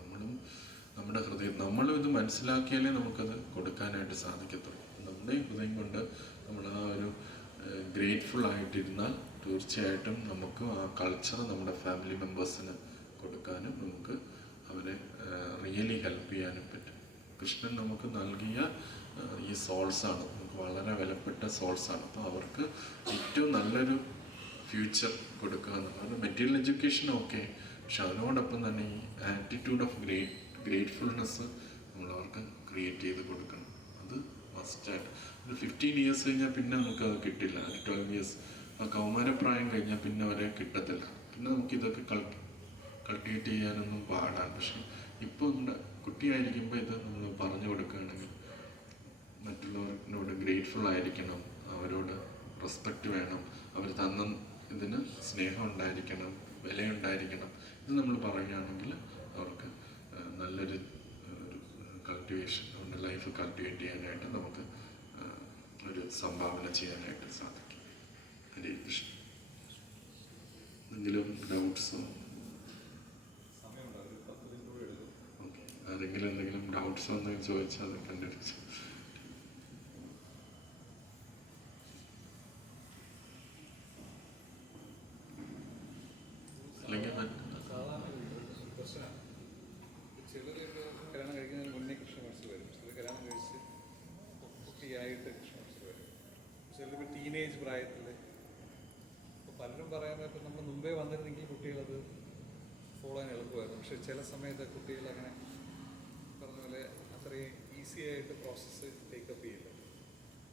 നമ്മുടെ ഹൃദയം നമ്മളും ഇത് മനസ്സിലാക്കിയാലേ നമുക്കത് കൊടുക്കാനായിട്ട് സാധിക്കത്തുള്ളൂ. നമ്മുടെ ഹൃദയം കൊണ്ട് നമ്മൾ ആ ഒരു ഗ്രേറ്റ്ഫുൾ ആയിട്ടിരുന്നാൽ തീർച്ചയായിട്ടും നമുക്ക് ആ കൾച്ചർ നമ്മുടെ ഫാമിലി മെമ്പേഴ്സിന് കൊടുക്കാനും നമുക്ക് അവരെ റിയലി ഹെൽപ്പ് ചെയ്യാനും പറ്റും. കൃഷ്ണൻ നമുക്ക് നൽകിയ ഈ സോൾസാണ്, നമുക്ക് വളരെ വിലപ്പെട്ട സോൾസാണ്. അപ്പോൾ അവർക്ക് ഏറ്റവും നല്ലൊരു ഫ്യൂച്ചർ കൊടുക്കുക എന്നുള്ളത് മെറ്റീരിയൽ എഡ്യൂക്കേഷൻ ഓക്കെ, പക്ഷെ അതിനോടൊപ്പം തന്നെ ഈ ആറ്റിറ്റ്യൂഡ് ഓഫ് ഗ്രേറ്റ്ഫുൾനെസ് നമ്മളവർക്ക് ക്രിയേറ്റ് ചെയ്ത് കൊടുക്കണം. അത് മസ്റ്റായിട്ട്. ഒരു 15 ഇയേഴ്സ് കഴിഞ്ഞാൽ പിന്നെ നമുക്കത് കിട്ടില്ല. 12 ഇയേഴ്സ് ആ കൗമാരപ്രായം കഴിഞ്ഞാൽ പിന്നെ അവരെ കിട്ടത്തില്ല. പിന്നെ നമുക്കിതൊക്കെ കൾട്ടിവേറ്റ് ചെയ്യാനൊന്നും പാടാണ്. പക്ഷെ ഇപ്പോൾ നമ്മുടെ കുട്ടിയായിരിക്കുമ്പോൾ ഇത് നമ്മൾ പറഞ്ഞു കൊടുക്കുകയാണെങ്കിൽ മറ്റുള്ളവരോട് ഗ്രേറ്റ്ഫുൾ ആയിരിക്കണം, അവരോട് റെസ്പെക്റ്റ് വേണം, അവർ തന്ന ഇതിന് സ്നേഹം ഉണ്ടായിരിക്കണം, വിലയുണ്ടായിരിക്കണം. ഇത് നമ്മൾ പറയുകയാണെങ്കിൽ അവർക്ക് നല്ലൊരു കൾട്ടിവേഷൻ, അവരുടെ ലൈഫ് കൾട്ടിവേറ്റ് ചെയ്യാനായിട്ട് നമുക്ക് ഒരു സംഭാവന ചെയ്യാനായിട്ട് സാധിക്കും. ഹരേ കൃഷ്ണ. എന്തെങ്കിലും ഡൗട്ട്സോ? ഓക്കെ, ആരെങ്കിലും എന്തെങ്കിലും ഡൗട്ട്സോ എന്തെങ്കിലും ചോദിച്ചാൽ അത് കണ്ടിരിച്ചു. അല്ലെങ്കിൽ ചിലരൊക്കെ കല്യാണം കഴിക്കുന്നതിന് മുന്നേ കൃഷ്ണമനസ്സിൽ വരും, ചിലർ കല്യാണം കഴിച്ച് കുട്ടിയായിട്ട് കൃഷ്ണമനസ്സിൽ വരും, ചിലർ ടീനേജ് പ്രായത്തിൽ. ഇപ്പോൾ പലരും പറയുന്നത് ഇപ്പം നമ്മൾ മുമ്പേ വന്നിരുന്നെങ്കിൽ കുട്ടികളത് ഫോളോ ചെയ്യാൻ എളുപ്പമായിരുന്നു. പക്ഷേ ചില സമയത്ത് കുട്ടികൾ അങ്ങനെ പറഞ്ഞ പോലെ അത്രയും ഈസി ആയിട്ട് പ്രോസസ്സ് ടേക്കപ്പ് ചെയ്യില്ല.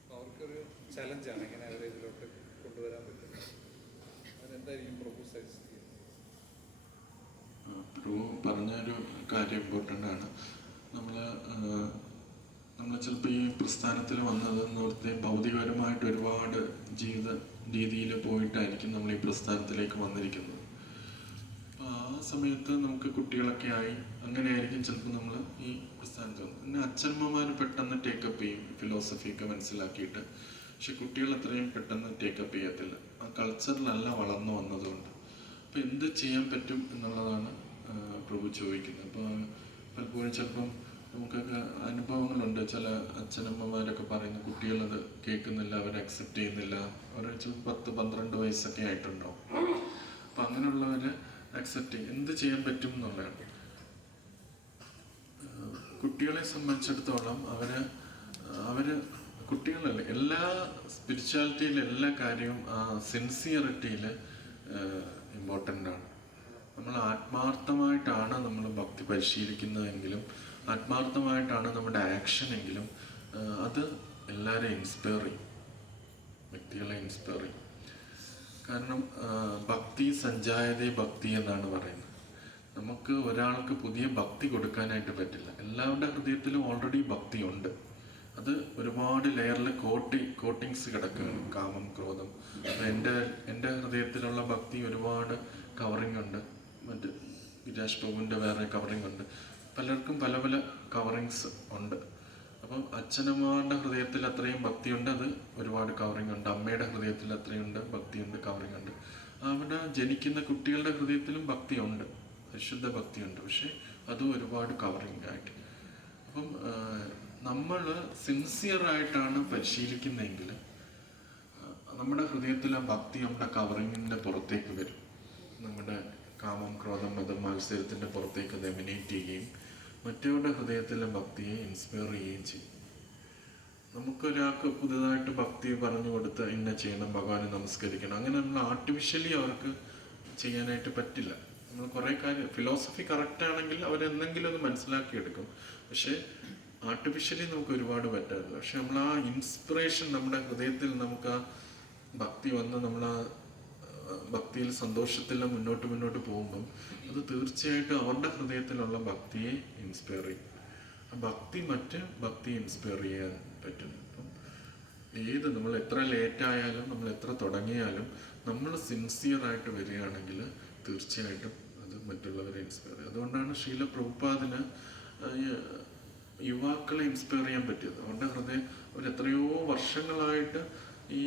അപ്പോൾ അവർക്കൊരു ചലഞ്ചാണ് എങ്ങനെ അവരെ ഇതിലോട്ട് കൊണ്ടുവരാൻ പറ്റും. അതിനെന്തായിരിക്കും പ്രഭു സജസ്റ്റ് ചെയ്യുന്നത്? പ്രഭു പറഞ്ഞൊരു കാര്യം ഇമ്പോർട്ടൻ്റ് ആണ്. നമ്മൾ ചിലപ്പോൾ ഈ പ്രസ്ഥാനത്തിൽ വന്നതെന്ന് ഓർത്ത് ഭൗതികപരമായിട്ട് ഒരുപാട് ജീവിത രീതിയിൽ പോയിട്ടായിരിക്കും നമ്മൾ ഈ പ്രസ്ഥാനത്തിലേക്ക് വന്നിരിക്കുന്നത്. അപ്പോൾ ആ സമയത്ത് നമുക്ക് കുട്ടികളൊക്കെ ആയി അങ്ങനെയായിരിക്കും ചിലപ്പോൾ നമ്മൾ ഈ പ്രസ്ഥാനത്തിൽ വന്നത്. പിന്നെ അച്ഛനമ്മമാർ പെട്ടെന്ന് ടേക്കപ്പ് ചെയ്യും ഫിലോസഫിയൊക്കെ മനസ്സിലാക്കിയിട്ട്. പക്ഷെ കുട്ടികൾ അത്രയും പെട്ടെന്ന് ടേക്കപ്പ് ചെയ്യത്തില്ല, ആ കൾച്ചറിലല്ല വളർന്നു വന്നതുകൊണ്ട്. അപ്പോൾ എന്ത് ചെയ്യാൻ പറ്റും എന്നുള്ളതാണ് പ്രഭു ചോദിക്കുന്നത്. അപ്പോൾ പലപ്പോഴും ചിലപ്പം നമുക്കൊക്കെ അനുഭവങ്ങളുണ്ട്. ചില അച്ഛനമ്മമാരൊക്കെ പറയുന്ന കുട്ടികളത് കേൾക്കുന്നില്ല, അവർ അക്സെപ്റ്റ് ചെയ്യുന്നില്ല. അവർ 10-12 വയസ്സൊക്കെ ആയിട്ടുണ്ടാവും. അപ്പം അങ്ങനെയുള്ളവർ അക്സെപ്റ്റ് ചെയ്യും. എന്ത് ചെയ്യാൻ പറ്റും എന്നുള്ളതാണ്. കുട്ടികളെ സംബന്ധിച്ചിടത്തോളം അവർ കുട്ടികളല്ല, എല്ലാ സ്പിരിച്വാലിറ്റിയിലെ എല്ലാ കാര്യവും സിൻസിയറിറ്റിയിൽ ഇമ്പോർട്ടൻ്റ് ആണ്. നമ്മൾ ആത്മാർത്ഥമായിട്ടാണ് നമ്മൾ ഭക്തി പരിശീലിക്കുന്നതെങ്കിലും, ആത്മാർത്ഥമായിട്ടാണ് നമ്മുടെ ആക്ഷൻ എങ്കിലും അത് എല്ലാവരെയും ഇൻസ്പയർ ചെയ്യും, വ്യക്തികളെ ഇൻസ്പയർ ചെയ്യും. കാരണം ഭക്തി സഞ്ജായതേ ഭക്തി എന്നാണ് പറയുന്നത്. നമുക്ക് ഒരാൾക്ക് പുതിയ ഭക്തി കൊടുക്കാനായിട്ട് പറ്റില്ല. എല്ലാവരുടെ ഹൃദയത്തിലും ഓൾറെഡി ഭക്തി ഉണ്ട്. അത് ഒരുപാട് ലെയറിൽ കോട്ടിങ്സ് കിടക്കുകയാണ്. കാമം, ക്രോധം. എൻ്റെ ഹൃദയത്തിലുള്ള ഭക്തി ഒരുപാട് കവറിങ് ഉണ്ട്. മറ്റ് വിരാജ് പ്രഭുവിൻ്റെ വേറെ കവറിങ് ഉണ്ട്. പലർക്കും പല പല കവറിങ്സ് ഉണ്ട്. അപ്പം അച്ഛനമ്മമാരുടെ ഹൃദയത്തിൽ അത്രയും ഭക്തിയുണ്ട്, അത് ഒരുപാട് കവറിങ് ഉണ്ട്. അമ്മയുടെ ഹൃദയത്തിൽ അത്രയുണ്ട് ഭക്തിയുണ്ട്, കവറിങ് ഉണ്ട്. അവിടെ ജനിക്കുന്ന കുട്ടികളുടെ ഹൃദയത്തിലും ഭക്തിയുണ്ട്, പരിശുദ്ധ ഭക്തിയുണ്ട്. പക്ഷെ അതും ഒരുപാട് കവറിങ് ആയിട്ട്. അപ്പം നമ്മൾ സിൻസിയറായിട്ടാണ് പരിശീലിക്കുന്നതെങ്കിൽ നമ്മുടെ ഹൃദയത്തിൽ ആ ഭക്തി നമ്മുടെ കവറിങ്ങിൻ്റെ പുറത്തേക്ക് വരും. നമ്മുടെ കാമം, ക്രോധം, മതം, മത്സരത്തിൻ്റെ പുറത്തേക്ക് അത് എമിനേറ്റ് ചെയ്യുകയും മറ്റവരുടെ ഹൃദയത്തിലെ ഭക്തിയെ ഇൻസ്പയർ ചെയ്യുകയും ചെയ്യും. നമുക്കൊരാൾക്ക് പുതുതായിട്ട് ഭക്തി പറഞ്ഞു കൊടുത്ത് ഇന്ന ചെയ്യണം, ഭഗവാനെ നമസ്കരിക്കണം, അങ്ങനെ നമ്മൾ ആർട്ടിഫിഷ്യലി അവർക്ക് ചെയ്യാനായിട്ട് പറ്റില്ല. നമ്മൾ കുറേ കാര്യം ഫിലോസഫി കറക്റ്റാണെങ്കിൽ അവരെന്തെങ്കിലും അത് മനസ്സിലാക്കിയെടുക്കും. പക്ഷേ ആർട്ടിഫിഷ്യലി നമുക്ക് ഒരുപാട് പറ്റാറില്ല. പക്ഷെ നമ്മൾ ആ ഇൻസ്പിറേഷൻ നമ്മുടെ ഹൃദയത്തിൽ നമുക്ക് ആ ഭക്തി വന്ന് നമ്മൾ ആ ഭക്തിയിൽ സന്തോഷത്തിലും മുന്നോട്ട് പോകുമ്പം അത് തീർച്ചയായിട്ടും അവരുടെ ഹൃദയത്തിലുള്ള ഭക്തിയെ ഇൻസ്പയർ ചെയ്യും. ആ ഭക്തി ഇൻസ്പയർ ചെയ്യാൻ പറ്റും. അപ്പം നമ്മൾ എത്ര ലേറ്റായാലും നമ്മൾ എത്ര തുടങ്ങിയാലും നമ്മൾ സിൻസിയറായിട്ട് വരികയാണെങ്കിൽ തീർച്ചയായിട്ടും അത് മറ്റുള്ളവരെ ഇൻസ്പയർ ചെയ്യും. അതുകൊണ്ടാണ് ശ്രീല പ്രഭുപാദിന് യുവാക്കളെ ഇൻസ്പയർ ചെയ്യാൻ പറ്റിയത്. അവരുടെ ഹൃദയം അവരെത്രയോ വർഷങ്ങളായിട്ട് ഈ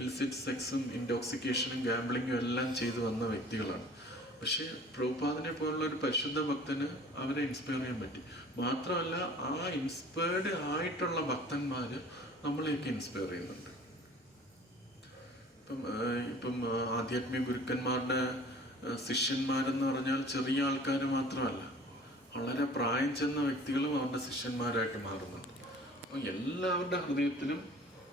ഇൽസിറ്റ് സെക്സും ഇൻടോക്സിക്കേഷനും ഗാംബ്ലിങ്ങും എല്ലാം ചെയ്തു വന്ന വ്യക്തികളാണ്. പക്ഷേ പ്രഭുപാദിനെ പോലുള്ള ഒരു പരിശുദ്ധ ഭക്തന് അവരെ ഇൻസ്പയർ ചെയ്യാൻ പറ്റി. മാത്രമല്ല ആ ഇൻസ്പയർഡ് ആയിട്ടുള്ള ഭക്തന്മാർ നമ്മളെയൊക്കെ ഇൻസ്പയർ ചെയ്യുന്നുണ്ട്. ഇപ്പം ആധ്യാത്മിക ഗുരുക്കന്മാരുടെ ശിഷ്യന്മാരെന്ന് പറഞ്ഞാൽ ചെറിയ ആൾക്കാർ മാത്രമല്ല, വളരെ പ്രായം ചെന്ന വ്യക്തികളും അവരുടെ ശിഷ്യന്മാരായിട്ട് മാറുന്നുണ്ട്. അപ്പോൾ എല്ലാവരുടെ ഹൃദയത്തിലും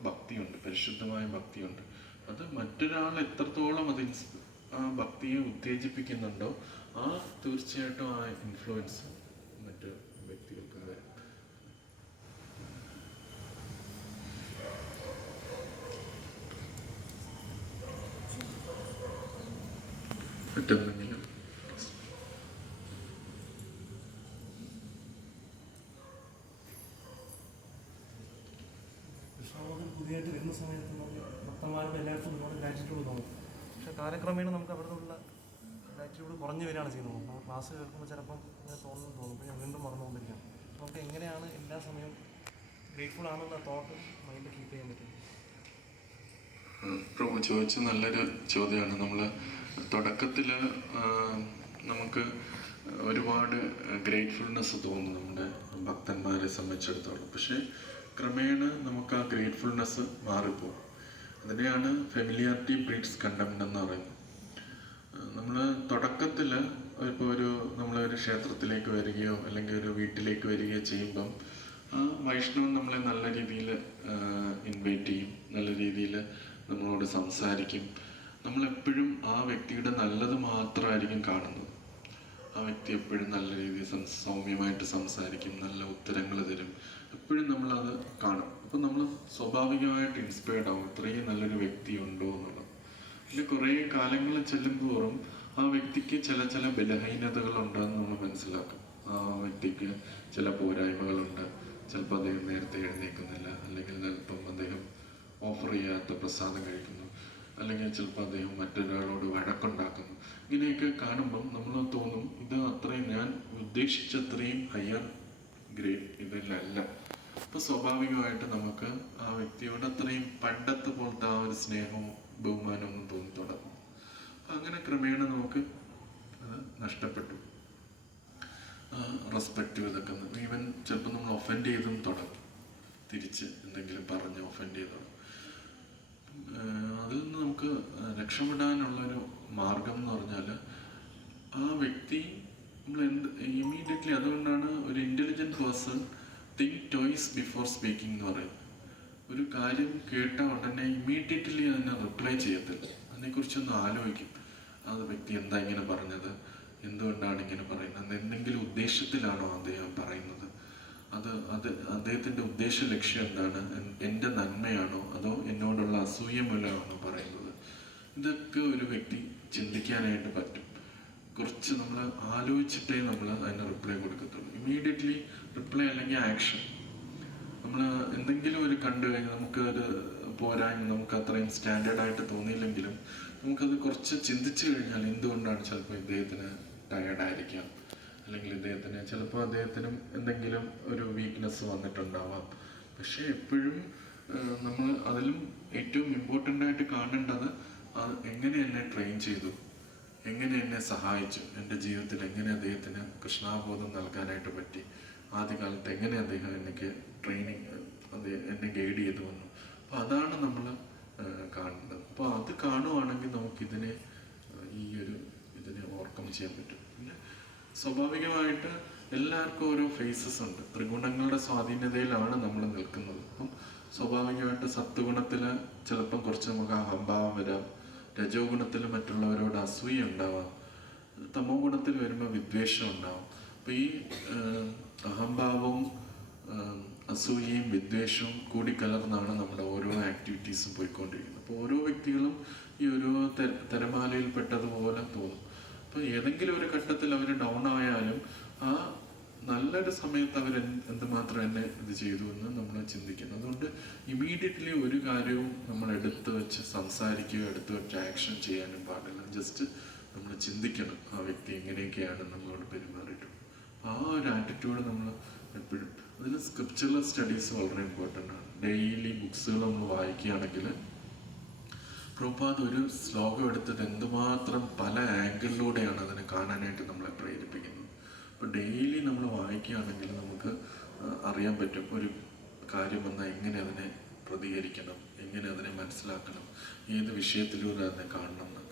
ഭക്തിയുണ്ട്, പരിശുദ്ധമായ ഭക്തിയുണ്ട്. അത് മറ്റൊരാൾ എത്രത്തോളം അത് ആ ഭക്തിയെ ഉത്തേജിപ്പിക്കുന്നുണ്ടോ ആ തീർച്ചയായിട്ടും ആ ഇൻഫ്ലുവൻസ് മറ്റ് വ്യക്തികൾക്ക് വരും. മറ്റെന്തെങ്കിലും പുതിയതായിട്ട് വരുന്ന സമയത്ത് നമ്മൾ ഭക്തന്മാരുടെ എല്ലാവർക്കും ഒരുപാട് ഗ്രാറ്റിറ്റ്യൂഡ് തോന്നും. പക്ഷേ കാലക്രമേണ നമുക്ക് അവിടെ നിന്നുള്ള ഗ്രാറ്റിറ്റ്യൂഡ് കുറഞ്ഞു വരികയാണ് ചെയ്യുന്നത്. നമ്മൾ ക്ലാസ് കേൾക്കുമ്പോൾ ചിലപ്പം ഇങ്ങനെ തോന്നും. അപ്പോൾ ഞാൻ വീണ്ടും മറന്നുകൊണ്ടിരിക്കുകയാണ്. നമുക്ക് എങ്ങനെയാണ് എല്ലാ സമയവും ഗ്രേറ്റ്ഫുൾ ആണെന്ന തോട്ട് മൈൻഡ് കീപ്പ് ചെയ്യാൻ പറ്റും? പ്രഭു ചോദിച്ച നല്ലൊരു ചോദ്യമാണ്. നമ്മൾ തുടക്കത്തിൽ നമുക്ക് ഒരുപാട് ഗ്രേറ്റ്ഫുൾനെസ് തോന്നും നമ്മുടെ ഭക്തന്മാരെ സംബന്ധിച്ചിടത്തോളം. പക്ഷേ ക്രമേണ നമുക്ക് ആ ഗ്രേറ്റ്ഫുൾനെസ് മാറിപ്പോകും. അതിനെയാണ് ഫെമിലിയാരിറ്റി ബ്രീഡ്സ് കണ്ടംപ്റ്റ് എന്ന് പറയുന്നത്. നമ്മൾ തുടക്കത്തിൽ ഇപ്പോൾ നമ്മളൊരു ക്ഷേത്രത്തിലേക്ക് വരികയോ അല്ലെങ്കിൽ ഒരു വീട്ടിലേക്ക് വരികയോ ചെയ്യുമ്പം ആ വൈഷ്ണവൻ നമ്മളെ നല്ല രീതിയിൽ ഇൻവൈറ്റ് ചെയ്യും, നല്ല രീതിയിൽ നമ്മളോട് സംസാരിക്കും. നമ്മളെപ്പോഴും ആ വ്യക്തിയുടെ നല്ലത് മാത്രമായിരിക്കും കാണുന്നത്. ആ വ്യക്തി എപ്പോഴും നല്ല രീതിയിൽ സൗമ്യമായിട്ട് സംസാരിക്കും, നല്ല ഉത്തരങ്ങൾ തരും, എപ്പോഴും നമ്മളത് കാണും. അപ്പം നമ്മൾ സ്വാഭാവികമായിട്ട് ഇൻസ്പയർഡ് ആവും, ഇത്രയും നല്ലൊരു വ്യക്തി ഉണ്ടോ എന്നുള്ളത്. പിന്നെ കുറേ കാലങ്ങൾ ചെല്ലുന്തോറും ആ വ്യക്തിക്ക് ചില ബലഹീനതകളുണ്ടെന്ന് നമ്മൾ മനസ്സിലാക്കും. ആ വ്യക്തിക്ക് ചില പോരായ്മകളുണ്ട്. ചിലപ്പോൾ അദ്ദേഹം നേരത്തെ എഴുന്നേൽക്കുന്നില്ല, അല്ലെങ്കിൽ ചിലപ്പം അദ്ദേഹം ഓഫർ ചെയ്യാത്ത പ്രസാദം കഴിക്കുന്നു, അല്ലെങ്കിൽ ചിലപ്പോൾ അദ്ദേഹം മറ്റൊരാളോട് വഴക്കുണ്ടാക്കുന്നു. ഇങ്ങനെയൊക്കെ കാണുമ്പം നമ്മൾ തോന്നും ഇത് അത്രയും ഞാൻ ഉദ്ദേശിച്ചത്രയും ഹയർ ഗ്രേഡ് ഇതിലല്ല. അപ്പോൾ സ്വാഭാവികമായിട്ട് നമുക്ക് ആ വ്യക്തിയോട് അത്രയും പണ്ടത്തെ പോലത്തെ ആ ഒരു സ്നേഹവും ബഹുമാനവും തോന്നി തുടങ്ങും. അപ്പം അങ്ങനെ ക്രമേണ നമുക്ക് അത് നഷ്ടപ്പെട്ടു. റെസ്പെക്റ്റ് ഇതൊക്കെ ഈവൻ ചിലപ്പോൾ നമ്മൾ ഒഫൻഡ് ചെയ്തും തുടങ്ങും, തിരിച്ച് എന്തെങ്കിലും പറഞ്ഞ് ഒഫൻഡ് ചെയ്ത് തുടങ്ങും. അതിൽ നിന്ന് നമുക്ക് രക്ഷപ്പെടാനുള്ളൊരു മാർഗം എന്ന് പറഞ്ഞാൽ ആ വ്യക്തി നമ്മൾ ഇമ്മീഡിയറ്റ്ലി, അതുകൊണ്ടാണ് ഒരു intelligent person think toys before speaking എന്ന് പറയുന്നത്. ഒരു കാര്യം കേട്ട ഉടനെ ഇമ്മീഡിയറ്റ്ലി അതിനെ റിപ്ലൈ ചെയ്യത്തില്ല, അതിനെക്കുറിച്ചൊന്ന് ആലോചിക്കും. ആ വ്യക്തി എന്താ ഇങ്ങനെ പറഞ്ഞത്, എന്തുകൊണ്ടാണ് ഇങ്ങനെ പറയുന്നത്, എന്തെങ്കിലും ഉദ്ദേശത്തിലാണോ അദ്ദേഹം പറയുന്നത്, അദ്ദേഹത്തിൻ്റെ ഉദ്ദേശ ലക്ഷ്യം എന്താണ്, എൻ്റെ നന്മയാണോ അതോ എന്നോടുള്ള അസൂയ മൂലമാണോ പറയുന്നത്. ഇതൊക്കെ ഒരു വ്യക്തി ചിന്തിക്കാനായിട്ട് പറ്റും. കുറച്ച് നമ്മൾ ആലോചിച്ചിട്ടേ നമ്മൾ അതിന് റിപ്ലൈ കൊടുക്കത്തുള്ളൂ. ഇമ്മീഡിയറ്റ്ലി റിപ്ലൈ അല്ലെങ്കിൽ ആക്ഷൻ. നമ്മൾ എന്തെങ്കിലും ഒരു കണ്ടു കഴിഞ്ഞാൽ നമുക്കൊരു പോരായ്മ നമുക്ക് അത്രയും സ്റ്റാൻഡേർഡായിട്ട് തോന്നിയില്ലെങ്കിലും നമുക്കത് കുറച്ച് ചിന്തിച്ചു കഴിഞ്ഞാൽ എന്തുകൊണ്ടാണ്, ചിലപ്പോൾ ഇദ്ദേഹത്തിന് ടയേർഡായിരിക്കാം, അല്ലെങ്കിൽ ചിലപ്പോൾ അദ്ദേഹത്തിനും എന്തെങ്കിലും ഒരു വീക്ക്നെസ് വന്നിട്ടുണ്ടാവാം. പക്ഷേ എപ്പോഴും നമ്മൾ അതിലും ഏറ്റവും ഇമ്പോർട്ടൻ്റ് ആയിട്ട് കാണേണ്ടത് എങ്ങനെ എന്നെ ട്രെയിൻ ചെയ്തു, എങ്ങനെ എന്നെ സഹായിച്ചു, എൻ്റെ ജീവിതത്തിൽ എങ്ങനെ അദ്ദേഹത്തിന് കൃഷ്ണാബോധം നൽകാനായിട്ട് പറ്റി, ആദ്യകാലത്ത് എങ്ങനെ അദ്ദേഹം എനിക്ക് ട്രെയിനിങ് എന്നെ ഗൈഡ് ചെയ്തു വന്നു. അപ്പോൾ അതാണ് നമ്മൾ കാണേണ്ടത്. അപ്പോൾ അത് കാണുവാണെങ്കിൽ നമുക്കിതിനെ ഇതിനെ ഓവർകം ചെയ്യാൻ പറ്റും. പിന്നെ സ്വാഭാവികമായിട്ട് എല്ലാവർക്കും ഓരോ ഫേസസ് ഉണ്ട്. ത്രിഗുണങ്ങളുടെ സ്വാധീനതയിലാണ് നമ്മൾ നിൽക്കുന്നത്. അപ്പം സ്വാഭാവികമായിട്ട് സത്വഗുണത്തിൽ ചിലപ്പം കുറച്ച് നമുക്ക് അഹംഭാവം വരാം, രജോ ഗുണത്തിൽ മറ്റുള്ളവരോട് അസൂയ ഉണ്ടാവാം, തമോ ഗുണത്തിൽ വരുമ്പോൾ വിദ്വേഷം ഉണ്ടാവും. അപ്പോൾ ഈ അഹംഭാവവും അസൂയയും വിദ്വേഷവും കൂടിക്കലർന്നാണ് നമ്മുടെ ഓരോ ആക്ടിവിറ്റീസും പോയിക്കൊണ്ടിരിക്കുന്നത്. അപ്പോൾ ഓരോ വ്യക്തികളും ഈ ഓരോ തിരമാലയിൽപ്പെട്ടതുപോലെ തോന്നും. അപ്പോൾ ഏതെങ്കിലും ഒരു ഘട്ടത്തിൽ അവർ ഡൗൺ ആയാലും ആ നല്ലൊരു സമയത്ത് അവർ എന്തുമാത്രം എന്നെ ഇത് ചെയ്തു എന്ന് നമ്മൾ ചിന്തിക്കുന്നു. അതുകൊണ്ട് ഇമ്മീഡിയറ്റ്ലി ഒരു കാര്യവും നമ്മൾ എടുത്തു വെച്ച് സംസാരിക്കുകയോ എടുത്തു വെച്ച് ആക്ഷൻ ചെയ്യാനും പാടില്ല. ജസ്റ്റ് നമ്മൾ ചിന്തിക്കണം ആ വ്യക്തി എങ്ങനെയൊക്കെയാണ് നമ്മളോട് പെരുമാറിയിട്ടുള്ളത്. ആ ഒരു ആറ്റിറ്റ്യൂഡ് നമ്മൾ എപ്പോഴും, അതിന് സ്ക്രിപ്ചറൽ സ്റ്റഡീസ് വളരെ ഇമ്പോർട്ടൻ്റ് ആണ്. ഡെയിലി ബുക്സുകൾ നമ്മൾ വായിക്കുകയാണെങ്കിൽ പ്രഭുപാദ് ഒരു ശ്ലോകം എടുത്തിട്ട് എന്തുമാത്രം പല ആംഗിളിലൂടെയാണ് അതിനെ കാണാനായിട്ട് നമ്മളെ പ്രേരിപ്പിക്കുന്നത്. അപ്പോൾ ഡെയിലി നമ്മൾ വായിക്കുകയാണെങ്കിൽ നമുക്ക് അറിയാൻ പറ്റും ഒരു കാര്യം വന്നാൽ എങ്ങനെ അതിനെ പ്രതികരിക്കണം, എങ്ങനെ അതിനെ മനസ്സിലാക്കണം, ഏത് വിഷയത്തിലൂടെ അതിനെ കാണണം എന്നൊക്കെ.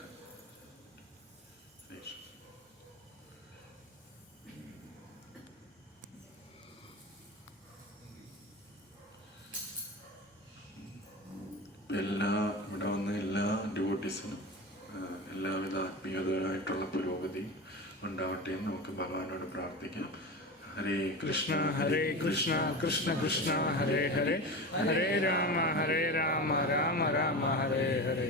ഇവിടെ വന്ന എല്ലാ ഡിവോട്ടീസിനും എല്ലാവിധ ആത്മീയതയായിട്ടുള്ള പുരോഗതി ഉണ്ടാവട്ടെ എന്ന് നമുക്ക് ഭഗവാനോട് പ്രാർത്ഥിക്കാം. ഹരേ കൃഷ്ണ ഹരേ കൃഷ്ണ കൃഷ്ണ കൃഷ്ണ ഹരേ ഹരേ ഹരേ രാമ രാമ രാമ ഹരേ ഹരേ.